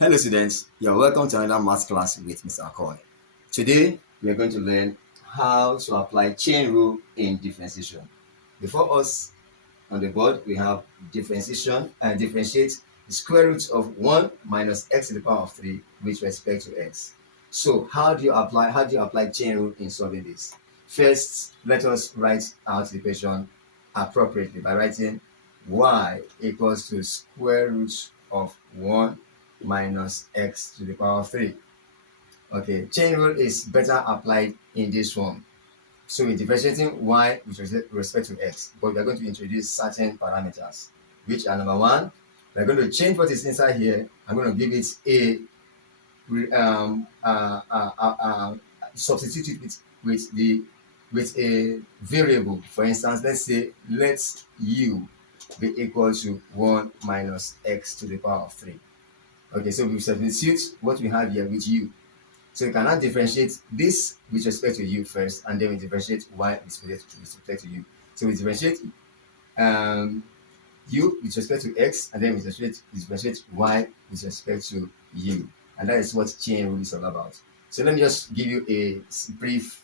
Hello students, you're welcome to another math class with Mr. Akoy. Today we are going to learn how to apply chain rule in differentiation. Before us on the board we have differentiation and differentiate the square root of 1 minus x to the power of 3 with respect to x. So how do you apply chain rule in solving this? First, let us write out the equation appropriately by writing y equals to square root of 1 minus x to the power of 3. Okay, chain rule is better applied in this form. So we're differentiating y with respect to x, but we are going to introduce certain parameters, which are number one, we're going to change what is inside here. I'm going to give it a substitute it with a variable. For instance, let's say let u be equal to 1 minus x to the power of 3. Okay, so we substitute what we have here with u. So you cannot differentiate this with respect to u first, and then we differentiate y with respect to u. So we differentiate u with respect to x, and then we differentiate y with respect to u. And that is what chain rule is all about. So let me just give you a brief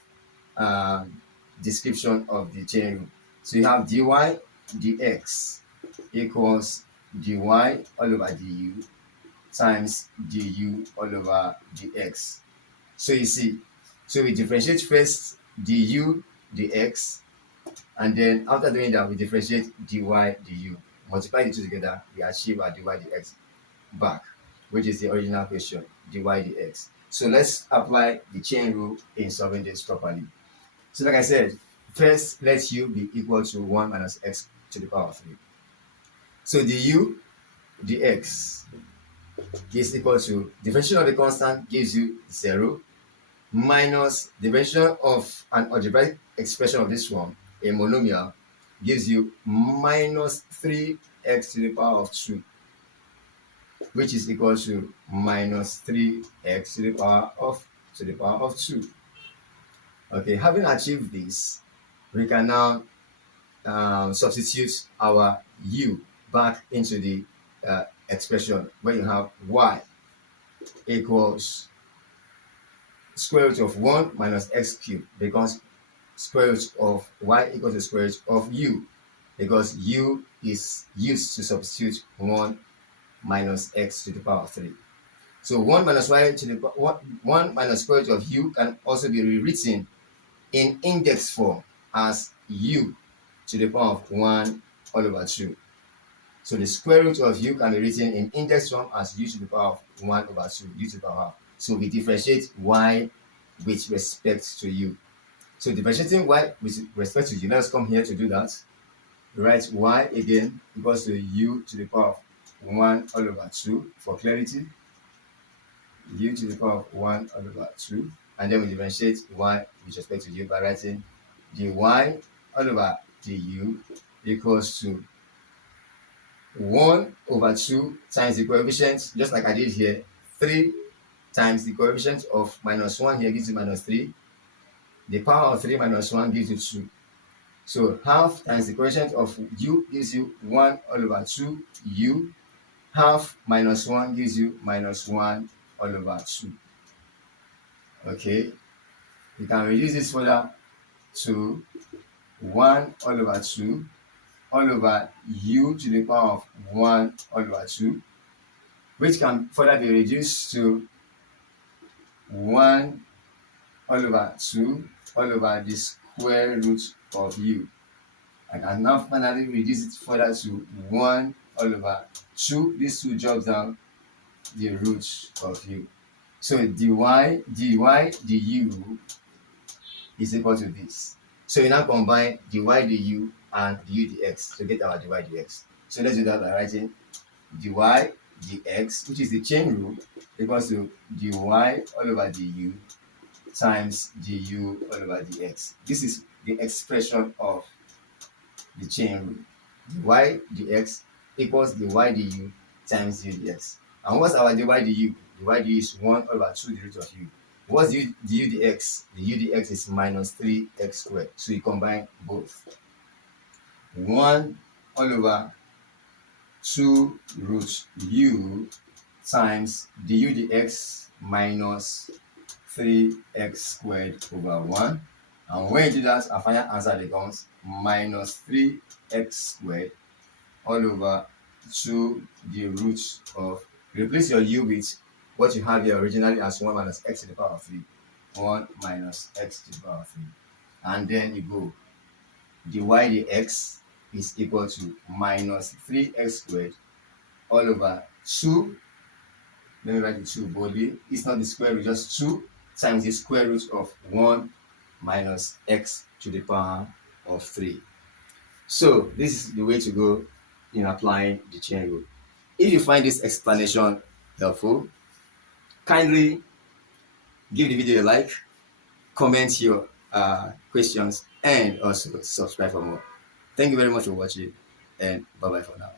description of the chain rule. So you have dy dx equals dy all over du times du all over dx. So you see, so we differentiate first du dx, and then after doing that we differentiate dy du. Multiply the two together, we achieve our dy dx back, which is the original question, dy dx. So let's apply the chain rule in solving this properly. So like I said, first let u be equal to 1 minus x to the power of 3. So du dx is equal to differentiation of the constant gives you 0 minus differentiation of an algebraic expression of this one, a monomial, gives you minus 3x to the power of 2, which is equal to minus 3x to the power of 2. Okay, having achieved this, we can now substitute our u back into the expression where you have y equals square root of 1 minus x cubed becomes square root of y equals to square root of u, because u is used to substitute 1 minus x to the power of 3. So 1 minus y to the 1 minus square root of u can also be rewritten in index form as u to the power of 1 all over 2. So the square root of u can be written in index form as u to the power of 1 over 2, u to the power half. So we differentiate y with respect to u. So differentiating y with respect to u, let's come here to do that. Write y again equals to u to the power of 1 all over 2 for clarity. U to the power of 1 all over 2. And then we differentiate y with respect to u by writing dy all over du equals to 1 over 2 times the coefficient, just like I did here, 3 times the coefficient of minus 1 here gives you minus 3. The power of 3 minus 1 gives you 2. So half times the coefficient of u gives you 1 all over 2 u. Half minus 1 gives you minus 1 all over 2. Okay, you can reduce this further to 1 all over 2 all over u to the power of 1 all over 2, which can further be reduced to 1 all over 2 all over the square root of u. I can now finally reduce it further to 1 all over 2. These two drops down the root of u. So dy du is equal to this. So we now combine dy du and du dx to get our dy dx. So let's do that by writing dy dx, which is the chain rule, equals to dy all over du times du all over dx. This is the expression of the chain rule. Dy dx equals dy du times du dx. And what's our dy du? Dy du is 1 over 2 the root of u. What's du dx? The u dx is minus 3x squared. So you combine both. 1 all over 2 root u times du dx minus 3x squared over 1. And when you do that, our final answer becomes minus 3x squared all over 2 the root of, replace your u with what you have here originally as 1 minus x to the power of 3. 1 minus x to the power of 3. And then you go dy dx is equal to minus 3x squared all over 2. Let me write the 2 boldly. It's not the square root, just 2 times the square root of 1 minus x to the power of 3. So this is the way to go in applying the chain rule. If you find this explanation helpful, kindly give the video a like, comment your questions, and also subscribe for more. Thank you very much for watching, and bye bye for now.